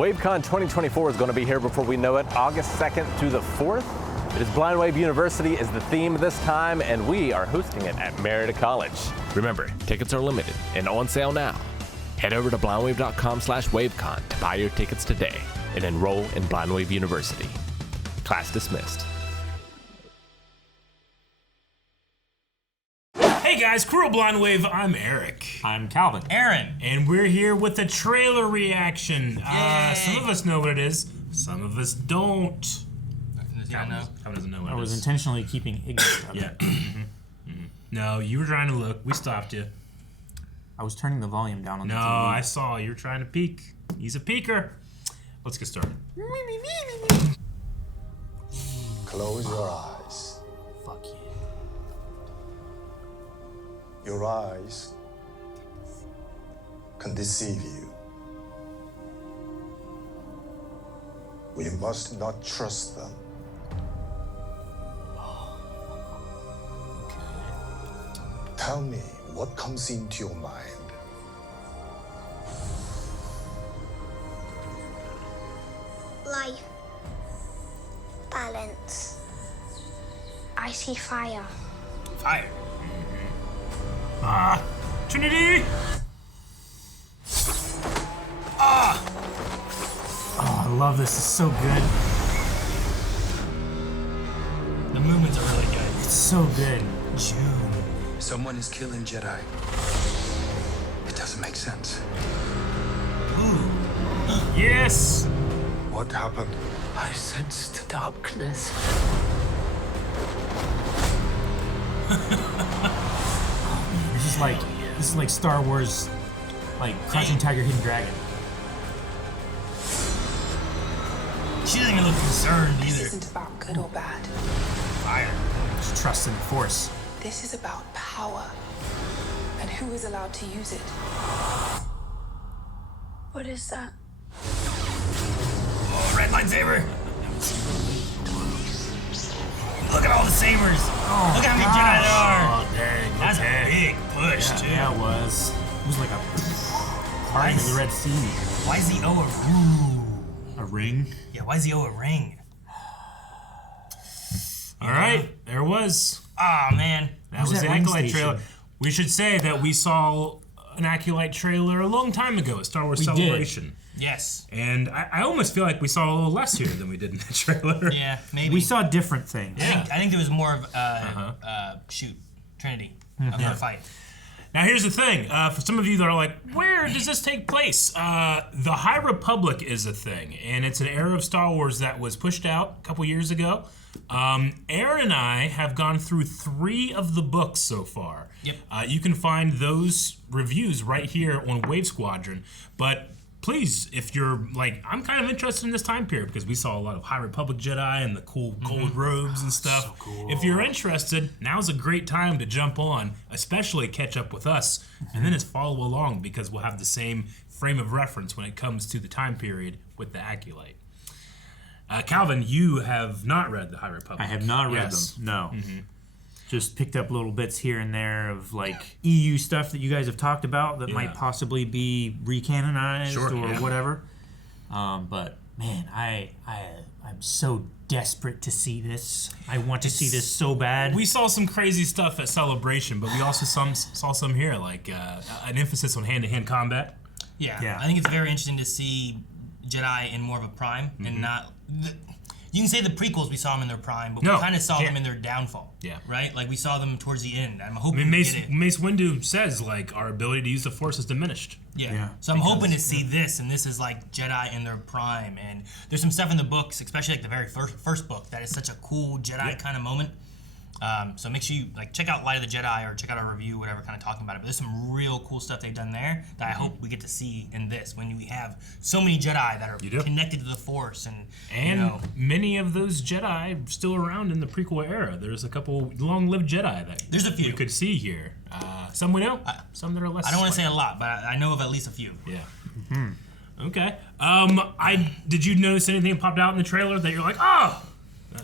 WaveCon 2024 is going to be here before we know it, August 2nd through the 4th. It is Blind Wave University is the theme this time, and we are hosting it at Marietta College. Remember, tickets are limited and on sale now. Head over to blindwave.com/wavecon to buy your tickets today and enroll in Blind Wave University. Class dismissed. Hey guys, Crew of Blind Wave, I'm Eric. I'm Calvin. Aaron. And we're here with a trailer reaction. Some of us know what it is, some of us don't. Calvin doesn't know what it is. I was intentionally keeping ignorant of it. No, you were trying to look. We stopped you. I was turning the volume down on the No, TV. I saw you were trying to peek. He's a peeker. Let's get started. Close your eyes. Fuck you. Your eyes can deceive you. We must not trust them. Tell me what comes into your mind. Life. Balance. I see fire. Fire. Trinity! Oh, I love this. It's so good. The movements are really good. It's so good. June. Someone is killing Jedi. It doesn't make sense. Yes! What happened? I sensed darkness. This is like Star Wars, like Crouching Tiger, Hidden Dragon. She doesn't even look concerned This either. isn't about good or bad. Fire. Just trust in the Force. This is about power and who is allowed to use it. What is that? Oh, red lightsaber. Look at all the sabers. Oh, Look how many Jedi there are. Oh, dang. That's okay. a big push, too. Yeah, it was. It was like a part of the Red Sea. Why is the O a A ring? Yeah, why is the O a ring? All right, there it was. Oh, man. That was the ring Acolyte station? trailer. We should say that we saw an Acolyte trailer a long time ago at Star Wars We did. Celebration. Yes. And I almost feel like we saw a little less here than we did in the trailer. Yeah, maybe. We saw different things. I think there was more of Trinity. Another fight. Now here's the thing, for some of you that are like, where does this take place? The High Republic is a thing, and it's an era of Star Wars that was pushed out a couple years ago. Aaron and I have gone through 3 of the books so far. Yep. You can find those reviews right here on Wave Squadron, but please, if you're like, I'm kind of interested in this time period because we saw a lot of High Republic Jedi and the cool gold robes and stuff. So cool. If you're interested, now's a great time to jump on, especially catch up with us, and then just follow along because we'll have the same frame of reference when it comes to the time period with the Acolyte. Calvin, you have not read the High Republic. I have not read Yes. them. No. Just picked up little bits here and there of like EU stuff that you guys have talked about that might possibly be recanonized or whatever. But man, I'm so desperate to see this. I want to see this so bad. We saw some crazy stuff at Celebration, but we also saw some here, like an emphasis on hand-to-hand combat. Yeah. I think it's very interesting to see Jedi in more of a prime and not... You can say the prequels we saw them in their prime, but we kind of saw them in their downfall. Yeah. Right? Like we saw them towards the end. I'm hoping Mace Windu says like our ability to use the Force is diminished. Yeah. So I'm hoping to see this, and this is like Jedi in their prime. And there's some stuff in the books, especially like the very first book, that is such a cool Jedi kind of moment. So make sure you like check out Light of the Jedi or check out our review, whatever, kind of talking about it. But there's some real cool stuff they've done there that I hope we get to see in this when we have so many Jedi that are connected to the Force and you know, many of those Jedi still around in the prequel era. There's a couple long-lived Jedi that there's a few you could see here. Some we know, some that are less. I don't want to say a lot, but I know of at least a few. Yeah. Okay. Did you notice anything that popped out in the trailer that you're like, oh?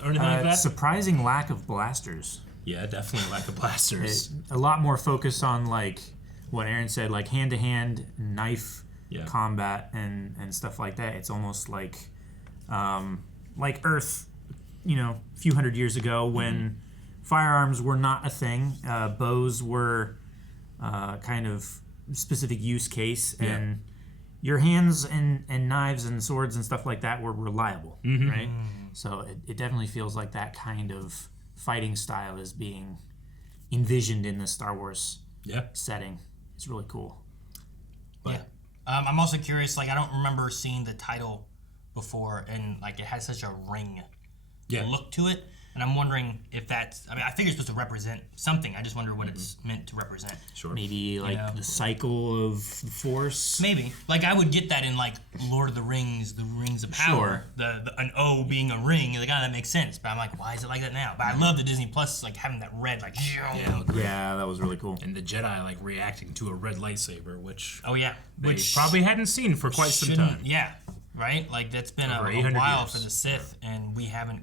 Or anything like that? Surprising lack of blasters. Yeah, definitely lack of blasters. A lot more focus on like what Aaron said, like hand-to-hand knife combat and stuff like that. It's almost like Earth, a few hundred years ago when firearms were not a thing. Bows were kind of specific use case, and your hands and knives and swords and stuff like that were reliable, right? So it definitely feels like that kind of fighting style is being envisioned in the Star Wars setting. It's really cool. But I'm also curious, like I don't remember seeing the title before, and like it has such a ring look to it. And I'm wondering if that's, I figure it's supposed to represent something. I just wonder what it's meant to represent. Sure. Maybe like the cycle of the Force. Maybe. Like I would get that in like Lord of the Rings of Power. Sure. An O being a ring. Like, that makes sense. But I'm like, why is it like that now? But I love the Disney Plus, like having that red, like, Yeah, that was really cool. And the Jedi like reacting to a red lightsaber, which they probably hadn't seen for quite some time. Yeah, right? Like that's been a while for the Sith, and we haven't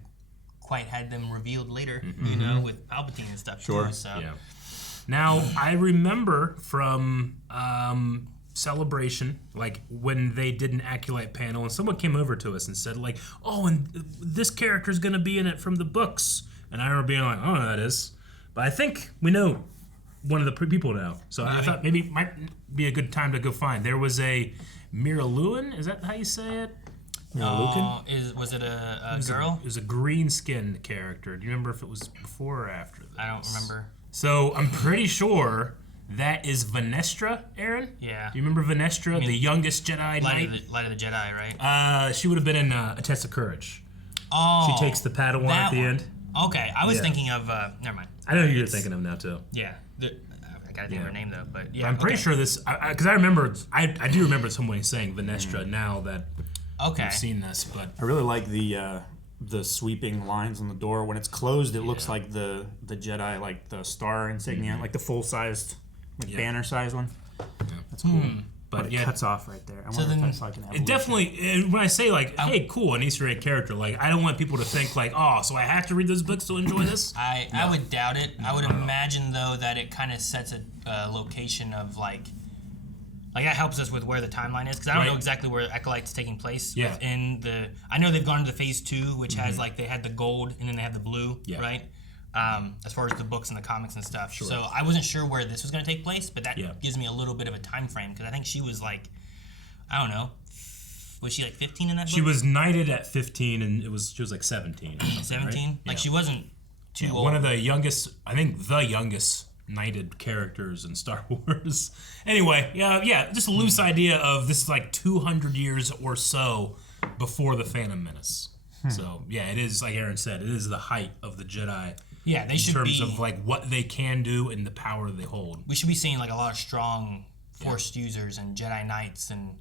quite had them revealed later, with Palpatine and stuff too. So. Yeah. Now, I remember from Celebration, like when they did an Acolyte panel, and someone came over to us and said, like, oh, and this character's going to be in it from the books. And I remember being like, oh, that is. But I think we know one of the people now. So I thought maybe it might be a good time to go find. There was a Mira Lewin, is that how you say it? Was it a girl? It was a green-skinned character. Do you remember if it was before or after this? I don't remember. So I'm pretty sure that is Venestra, Aaron? Yeah. Do you remember Venestra, the youngest Jedi Knight? Light of the Jedi, right? She would have been in A Test of Courage. Oh. She takes the Padawan at the end. Okay, I was thinking of, never mind. I know who you're thinking of now, too. Yeah. I gotta think of her name, though, but yeah. I'm pretty sure this, because I remember, I do remember someone saying Venestra now that I've seen this, but I really like the sweeping lines on the door. When it's closed, it looks like the Jedi, like the star insignia, like the full-sized, banner-sized one. That's cool. But it cuts off right there. I wonder if that's like an evolution. It definitely, when I say like, hey, cool, an Easter egg character, like I don't want people to think like, oh, so I have to read those books to enjoy this. I would doubt it. I would imagine though that it kind of sets a location of like that helps us with where the timeline is, because I don't know exactly where Acolyte's taking place. Yeah. Within the, I know they've gone into phase 2, which has like they had the gold and then they have the blue, right? As far as the books and the comics and stuff. Sure. So I wasn't sure where this was going to take place, but that gives me a little bit of a time frame, because I think she was like, I don't know, was she like 15 in that book? She was knighted at 15, and she was like 17. 17? Right? Like she wasn't too old. One of the youngest, I think the youngest knighted characters in Star Wars. Anyway, just a loose idea of this is like 200 years or so before the Phantom Menace. So it is, like Aaron said, it is the height of the Jedi. Yeah, they should be. In terms of like what they can do and the power they hold. We should be seeing like a lot of strong Force users and Jedi Knights, and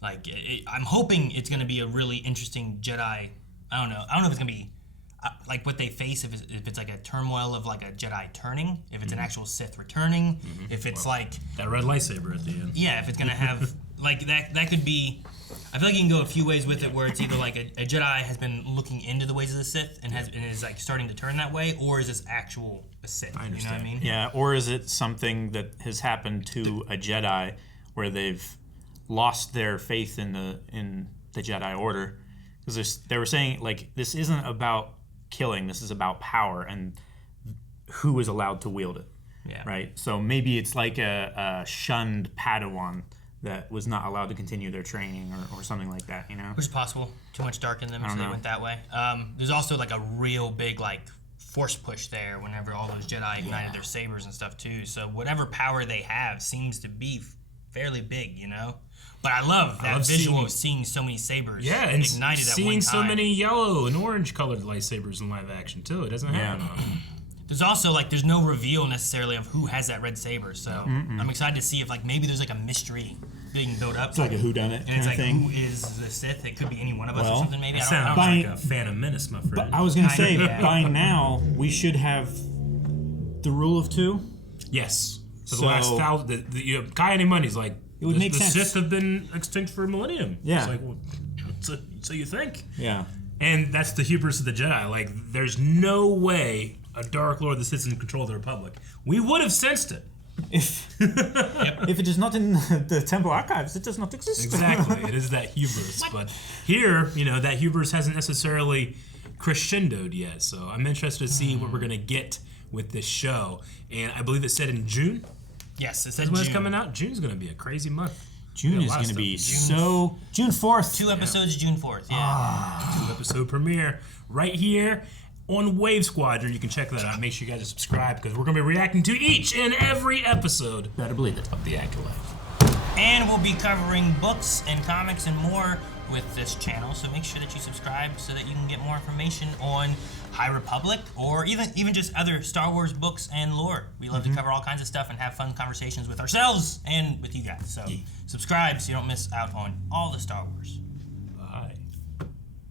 like I'm hoping it's going to be a really interesting Jedi. I don't know if it's going to be like what they face, if it's like a turmoil of like a Jedi turning, if it's an actual Sith returning, if it's like that red lightsaber at the end. Yeah, if it's going to have like that could be. I feel like you can go a few ways with it, where it's either like a Jedi has been looking into the ways of the Sith and is like starting to turn that way, or is this actual a Sith? I understand. You know what I mean? Yeah, or is it something that has happened to a Jedi where they've lost their faith in the Jedi Order? Because they were saying like this isn't about killing, this is about power and who is allowed to wield it. Yeah. Right. So maybe it's like a shunned Padawan that was not allowed to continue their training or something like that, you know? Which is possible. Too much dark in them, so they went that way. There's also like a real big like force push there whenever all those Jedi ignited their sabers and stuff too. So whatever power they have seems to be fairly big, you know? But I love that visual of seeing so many sabers and ignited at one time. Seeing so many yellow and orange colored lightsabers in live action too. It doesn't happen. There's also like there's no reveal necessarily of who has that red saber, so I'm excited to see if like maybe there's like a mystery being built up. It's like a whodunit and it's like thing. who is the Sith? It could be any one of us or something. Maybe I don't know. Like a Phantom Menace, my friend. But I was gonna say by now we should have the rule of 2. Yes. So the last thousand, Carrie-Anne money's like it would make sense. The Sith have been extinct for a millennium. Yeah. It's like, well, so you think? Yeah. And that's the hubris of the Jedi. Like, there's no way a Dark Lord of the Sith is in control of the Republic. We would have sensed it. If it is not in the temple archives, it does not exist. Exactly, it is that hubris. But here, that hubris hasn't necessarily crescendoed yet. So I'm interested to see what we're gonna get with this show. And I believe it's set in June. Yes, it said That's when June. it's coming out. June's gonna be a crazy month. June is going to be so... June 4th. 2 episodes, June 4th, yeah. 2-episode premiere right here on Wave Squadron. You can check that out. Make sure you guys are subscribed because we're going to be reacting to each and every episode. Better believe it. Of the Acolyte. And we'll be covering books and comics and more with this channel, so make sure that you subscribe so that you can get more information on High Republic or even just other Star Wars books and lore. We love to cover all kinds of stuff and have fun conversations with ourselves and with you guys. So subscribe so you don't miss out on all the Star Wars.